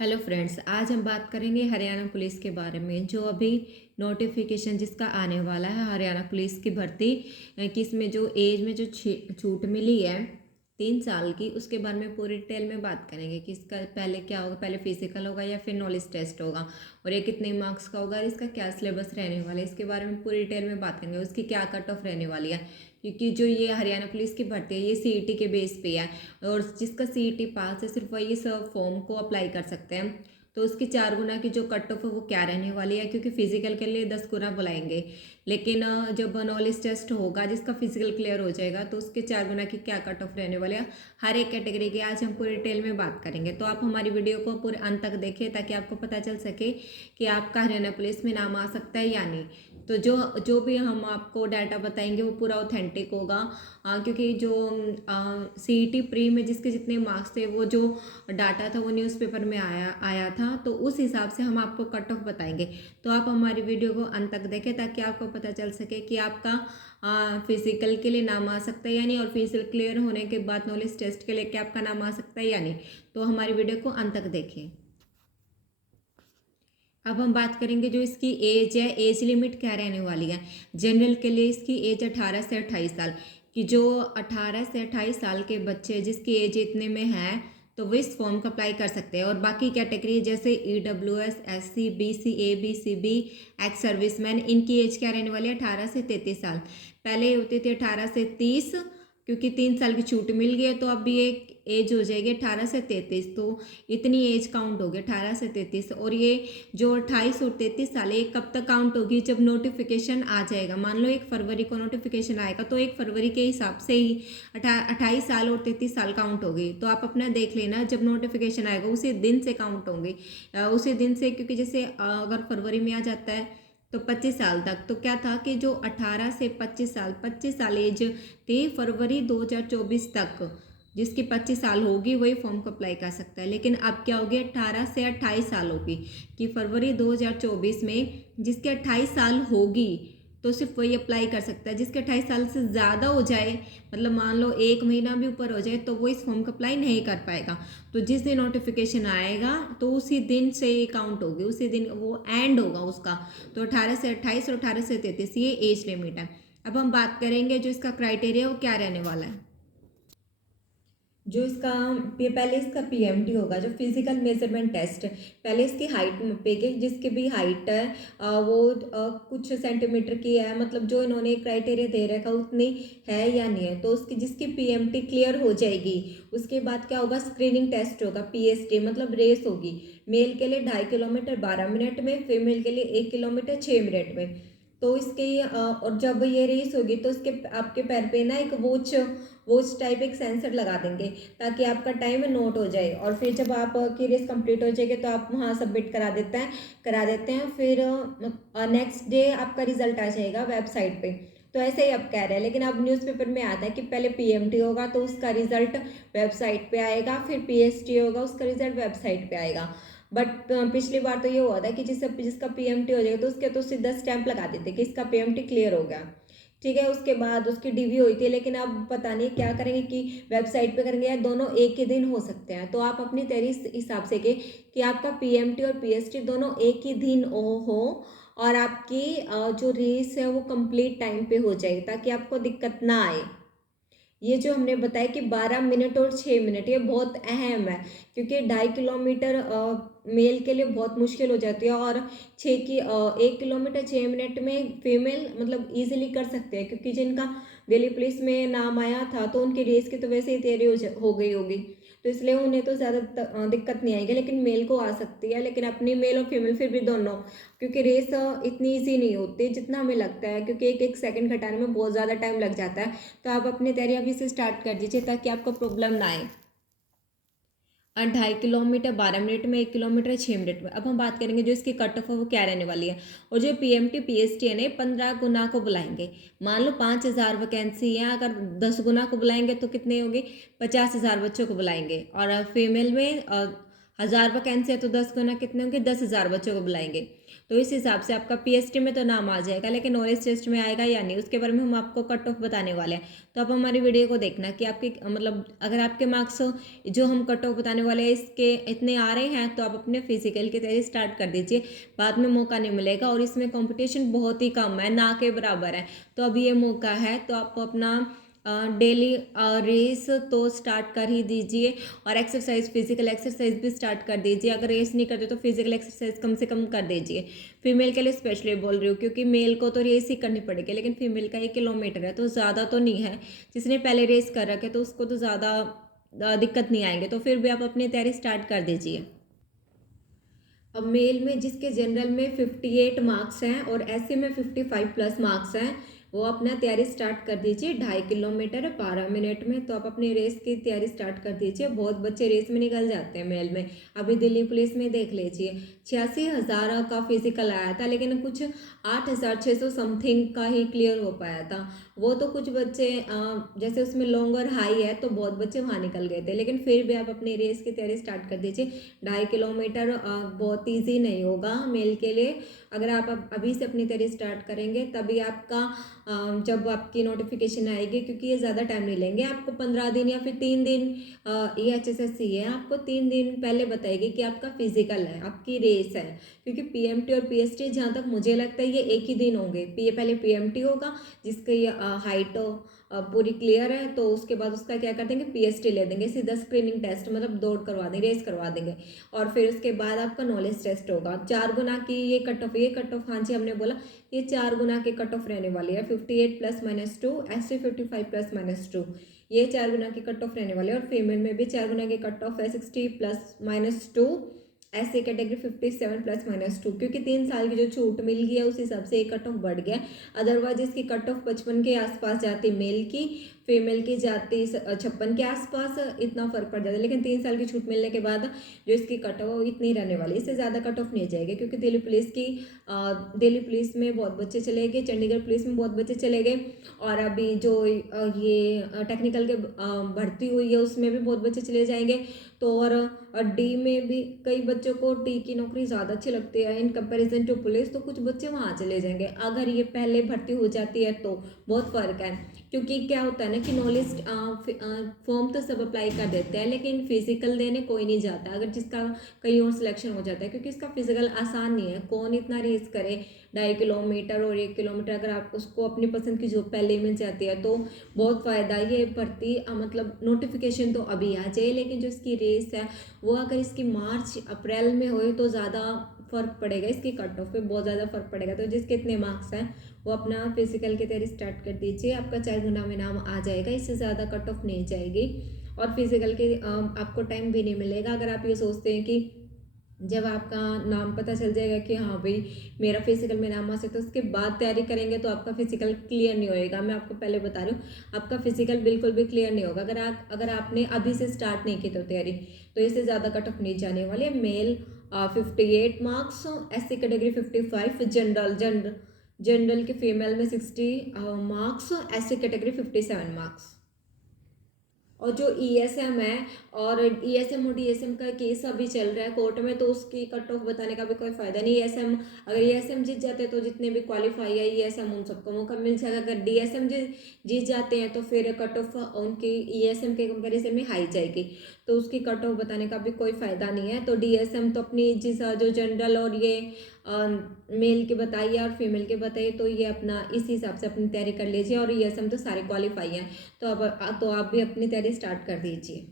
Hello friends, आज हम बात करेंगे हरियाणा पुलिस के बारे में। जो अभी नोटिफिकेशन जिसका आने वाला है हरियाणा पुलिस की भर्ती किस में जो एज में जो छूट मिली है 3 साल की, उसके बारे में पूरी डिटेल में बात करेंगे कि इसका पहले क्या होगा, पहले फिजिकल होगा या फिर नॉलेज टेस्ट होगा, और ये कितने मार्क्स का होगा, इसका क्या सिलेबस रहने वाला है, इसके बारे में पूरी डिटेल में बात करेंगे। उसकी क्या कट ऑफ रहने वाली है, क्योंकि जो ये हरियाणा पुलिस की भर्ती है ये सीईटी के बेस पे है, और जिसका सीईटी पास है सिर्फ वही इस फॉर्म को अप्लाई कर सकते हैं। तो उसकी 4 गुना की जो कट ऑफ है वो क्या रहने वाली है, क्योंकि फिजिकल के लिए 10 गुना बुलाएंगे, लेकिन जब नॉलेज टेस्ट होगा जिसका फिजिकल क्लियर हो जाएगा तो उसके 4 गुना की क्या कट ऑफ रहने वाली है, हर एक कैटेगरी की आज हम पूरी डिटेल में बात करेंगे। तो आप हमारी वीडियो को पूरे अंत तक देखें ताकि आपको पता चल सके कि आपका हरियाणा पुलिस में नाम आ सकता है या नहीं। तो जो जो भी हम आपको डाटा बताएंगे वो पूरा ऑथेंटिक होगा, क्योंकि जो सीईटी प्री में जिसके जितने मार्क्स थे वो जो डाटा था वो न्यूज़पेपर में आया आया था, तो उस हिसाब से हम आपको कट ऑफ बताएंगे। तो आप हमारी वीडियो को अंत तक देखें ताकि आपको पता चल सके कि आपका फिजिकल के लिए नाम आ सकता है या नहीं, और फिजिकल क्लियर होने के बाद नॉलेज टेस्ट के लिए क्या आपका नाम आ सकता है या नहीं। तो हमारी वीडियो को अंत तक देखें। अब हम बात करेंगे जो इसकी एज है, एज लिमिट क्या रहने वाली है। जनरल के लिए इसकी एज 18 से 28 साल की, जो 18 से 28 साल के बच्चे जिसकी एज इतने में है तो वो इस फॉर्म का अप्लाई कर सकते हैं। और बाकी कैटेगरी जैसे EWS, SC, BC, AB, CB, ex serviceman, इनकी एज क्या रहने वाली है, 18 से 33 साल। पहले होती थी 18 से 30, क्योंकि 3 साल की छूट मिल गई है तो अब ये एज हो जाएगी 18 से 33। तो इतनी एज काउंट होगी 18 से 33। और ये जो 28 और 33 साल ये कब तक काउंट होगी, जब नोटिफिकेशन आ जाएगा। मान लो 1 फरवरी को नोटिफिकेशन आएगा तो 1 फरवरी के हिसाब से ही 28 साल और 33 साल काउंट होगी। तो आप अपना देख लेना, जब नोटिफिकेशन आएगा उसी दिन से काउंट होंगे, उसी दिन से। क्योंकि जैसे अगर फरवरी में आ जाता है तो 25 साल तक, तो क्या था कि जो 18 से 25 साल एज थी फरवरी 2024 तक, जिसकी 25 साल होगी वही फॉर्म को अप्लाई कर सकता है। लेकिन अब क्या होगी, 18 से 28 साल होगी, कि फरवरी 2024 में जिसके 28 साल होगी तो सिर्फ वही अप्लाई कर सकता है। जिसके 28 साल से ज़्यादा हो जाए, मतलब मान लो 1 महीना भी ऊपर हो जाए, तो वो इस फॉर्म को अप्लाई नहीं कर पाएगा। तो जिस दिन नोटिफिकेशन आएगा तो उसी दिन से ये काउंट होगी, उसी दिन वो एंड होगा उसका। तो 18 से 28 और 18 से 33 ये एज लिमिट है। अब हम बात करेंगे जो इसका क्राइटेरिया वो क्या रहने वाला है। जो इसका पहले इसका PMT होगा, जो फिजिकल मेजरमेंट टेस्ट। पहले इसकी हाइट मापेगी, जिसकी भी हाइट है वो कुछ सेंटीमीटर की है, मतलब जो इन्होंने क्राइटेरिया दे रखा उतनी है या नहीं है। तो उसकी जिसकी PMT क्लियर हो जाएगी उसके बाद क्या होगा, स्क्रीनिंग टेस्ट होगा, PST मतलब रेस होगी। मेल के लिए 2.5 किलोमीटर 12 मिनट में, फीमेल के लिए 1 किलोमीटर 6 मिनट में। तो इसके और जब ये रेस होगी तो इसके आपके पैर पे ना एक वॉच वॉच टाइप एक सेंसर लगा देंगे ताकि आपका टाइम नोट हो जाए। और फिर जब आपकी रेस कंप्लीट हो जाएगी तो आप वहाँ सबमिट करा देते हैं। फिर नेक्स्ट डे आपका रिजल्ट आ जाएगा वेबसाइट पे। तो ऐसे ही अब कह रहे हैं, लेकिन अब न्यूज़पेपर में आता है कि पहले PMT होगा तो उसका रिजल्ट वेबसाइट पे आएगा, फिर PST होगा उसका रिजल्ट वेबसाइट पे आएगा। बट पिछली बार तो ये हुआ था कि जिसका PMT हो जाएगा तो उसके तो सीधा स्टैंप लगा देते कि इसका PMT क्लियर हो गया। ठीक है, उसके बाद उसकी DV हुई थी, लेकिन अब पता नहीं क्या करेंगे, कि वेबसाइट पे करेंगे या दोनों एक ही दिन हो सकते हैं। तो आप अपनी तैयारी इस हिसाब से कि आपका PMT और PST दोनों एक ही दिन हो और आपकी जो रेस है वो कंप्लीट टाइम पे हो जाए ताकि आपको दिक्कत ना आए। ये जो हमने बताया कि 12 मिनट और 6 मिनट ये बहुत अहम है, क्योंकि 2.5 किलोमीटर मेल के लिए बहुत मुश्किल हो जाती है, और 1 किलोमीटर 6 मिनट में फीमेल मतलब इजीली कर सकते हैं, क्योंकि जिनका दिल्ली पुलिस में नाम आया था तो उनकी रेस की तो वैसे ही तैयारी हो गई होगी, तो इसलिए उन्हें तो ज़्यादा दिक्कत नहीं आएगी। लेकिन मेल को आ सकती है, लेकिन अपनी मेल और फीमेल फिर भी दोनों, क्योंकि रेस इतनी ईजी नहीं होती जितना हमें लगता है, क्योंकि एक एक सेकंड घटाने में बहुत ज़्यादा टाइम लग जाता है। तो आप अपनी तैयारी अभी से स्टार्ट कर दीजिए ताकि आपको प्रॉब्लम ना आए। 2.5 किलोमीटर 12 मिनट में, 1 किलोमीटर 6 मिनट में। अब हम बात करेंगे जो इसकी कट ऑफ है वो क्या रहने वाली है। और जो PMT PST है ना 15 गुना को बुलाएंगे। मान लो 5,000 वैकेंसी है, अगर 10 गुना को बुलाएंगे तो कितने होंगे, 50,000 बच्चों को बुलाएंगे। और फीमेल में 1000 वैकेंसी है तो 10 गुना कितने होंगे, 10,000 बच्चों को बुलाएंगे। तो इस हिसाब से आपका पीएसटी में तो नाम आ जाएगा, लेकिन नॉलेज टेस्ट में आएगा या नहीं उसके बारे में हम आपको कट ऑफ बताने वाले हैं। तो आप हमारी वीडियो को देखना कि आपके मतलब अगर आपके मार्क्स जो हम कट ऑफ बताने वाले हैं इसके इतने आ रहे हैं तो आप अपने फिजिकल की तैयारी स्टार्ट कर दीजिए, बाद में मौका नहीं मिलेगा। और इसमें कंपटीशन बहुत ही कम है, ना के बराबर है। तो अभी ये मौका है तो आपको अपना डेली रेस तो स्टार्ट कर ही दीजिए, और एक्सरसाइज फिजिकल एक्सरसाइज भी स्टार्ट कर दीजिए। अगर रेस नहीं करते तो फिजिकल एक्सरसाइज कम से कम कर दीजिए। फीमेल के लिए स्पेशली बोल रही हूँ क्योंकि मेल को तो रेस ही करनी पड़ेगी, लेकिन फीमेल का 1 किलोमीटर है तो ज़्यादा तो नहीं है। जिसने पहले रेस कर रखे तो उसको तो ज़्यादा दिक्कत नहीं आएंगे, तो फिर भी आप अपनी तैयारी स्टार्ट कर दीजिए। अब मेल में जिसके जनरल में 58 मार्क्स हैं और एससी में 55 प्लस मार्क्स हैं, वो अपना तैयारी स्टार्ट कर दीजिए। 2.5 किलोमीटर 12 मिनट में, तो आप अपनी रेस की तैयारी स्टार्ट कर दीजिए। बहुत बच्चे रेस में निकल जाते हैं मेल में। अभी दिल्ली पुलिस में देख लीजिए 86,000 का फिजिकल आया था, लेकिन कुछ 8,600 समथिंग का ही क्लियर हो पाया था। वो तो कुछ बच्चे जैसे उसमें लॉन्ग और हाई है तो बहुत बच्चे वहाँ निकल गए थे, लेकिन फिर भी आप अपनी रेस की तैयारी स्टार्ट कर दीजिए। 2.5 किलोमीटर बहुत ईजी नहीं होगा मेल के लिए। अगर आप अभी से अपनी तैयारी स्टार्ट करेंगे तभी आपका जब आपकी नोटिफिकेशन आएगी, क्योंकि ये ज़्यादा टाइम नहीं लेंगे आपको, 15 दिन या फिर 3 दिन। ये HSSC है, आपको 3 दिन पहले बताएगी कि आपका फिजिकल है, आपकी रेस है। क्योंकि पीएमटी और पीएसटी जहाँ तक मुझे लगता है ये एक ही दिन होंगे। पहले पीएमटी होगा जिसकी हाइट पूरी क्लियर है, तो उसके बाद उसका क्या कर देंगे, पीएसटी ले देंगे, सीधा स्क्रीनिंग टेस्ट मतलब दौड़ करवा देंगे, रेस करवा देंगे। और फिर उसके बाद आपका नॉलेज टेस्ट होगा। 4 गुना की ये कट ऑफ, हाँ जी हमने बोला ये 4 गुना की कट ऑफ रहने वाली है। 58 + -2, SC 55 + -2, ये 4 गुना की कट ऑफ रहने वाली है। और फीमेल में भी 4 गुना की कट ऑफ है, 60 + -2, ऐसे कैटेगरी 57 + -2, क्योंकि 3 साल की जो छूट मिल गई है उस हिसाब से एक कट ऑफ बढ़ गया। अदरवाइज इसकी कट ऑफ 55 के आसपास जाती मेल की, फीमेल की जाती 56 के आसपास, इतना फर्क पड़ जाता है। लेकिन 3 साल की छूट मिलने के बाद जो इसकी कट ऑफ वो इतनी रहने वाली, इससे ज़्यादा कट ऑफ नहीं जाएगी। क्योंकि दिल्ली पुलिस में बहुत बच्चे चले गए, चंडीगढ़ पुलिस में बहुत बच्चे चले गए, और अभी जो ये टेक्निकल के भर्ती हुई है उसमें भी बहुत बच्चे चले जाएंगे। तो और डी में भी कई बच्चों को डी की नौकरी ज़्यादा अच्छी लगती है इन कंपैरिजन टू पुलिस, तो कुछ बच्चे वहाँ चले जाएंगे। अगर ये पहले भर्ती हो जाती है तो बहुत फ़र्क है। क्योंकि क्या होता है ना कि नॉलेज फॉर्म तो सब अप्लाई कर देते हैं, लेकिन फिजिकल देने कोई नहीं जाता अगर जिसका कहीं और सिलेक्शन हो जाता है, क्योंकि इसका फिजिकल आसान नहीं है। कौन इतना रेस करे 2.5 किलोमीटर और 1 किलोमीटर, अगर आप उसको अपनी पसंद की जॉब पहले मिल जाती है तो बहुत फ़ायदा। ये भर्ती मतलब नोटिफिकेशन तो अभी आ जाए, लेकिन जो इसकी रेस है वो अगर इसकी मार्च अप्रैल में होए तो ज़्यादा फ़र्क पड़ेगा, इसकी कट ऑफ पे बहुत ज़्यादा फर्क पड़ेगा। तो जिसके इतने मार्क्स हैं वो अपना फिजिकल की तैयारी स्टार्ट कर दीजिए, आपका 4 गुना में नाम आ जाएगा, इससे ज़्यादा कट ऑफ नहीं जाएगी। और फिजिकल के आपको टाइम भी नहीं मिलेगा। अगर आप ये सोचते हैं कि जब आपका नाम पता चल जाएगा कि हाँ भाई मेरा फिजिकल में नाम आ सकता है, उसके बाद तैयारी करेंगे तो आपका फिजिकल क्लियर नहीं होएगा। मैं आपको पहले बता रही हूँ आपका फिजिकल बिल्कुल भी क्लियर नहीं होगा अगर आपने अभी से स्टार्ट नहीं की तो तैयारी। तो इससे ज़्यादा कट ऑफ नहीं जाने वाली है। Male 58 marks, SC category 55, general के फीमेल में 60 मार्क्स, SC कैटेगरी 57 मार्क्स। और जो ESM है, और ESM और DSM का केस अभी चल रहा है कोर्ट में, तो उसकी कट ऑफ बताने का भी कोई फायदा नहीं। ESM अगर ESM जीत जाते हैं तो जितने भी क्वालिफाई है ESM उन सबको मौका मिल जाएगा। अगर DSM जीत जाते हैं तो फिर कट ऑफ उनकी ESM के कंपैरिजन में हाई जाएगी, तो उसकी कट ऑफ बताने का भी कोई फायदा नहीं है। तो DSM तो अपनी जो जनरल और ये मेल के बताइए और फीमेल के बताइए, तो ये अपना इस हिसाब से अपनी तैयारी कर लीजिए। और ESM तो सारे क्वालिफाई हैं, तो अब तो आप भी अपनी तैयारी स्टार्ट कर दीजिए।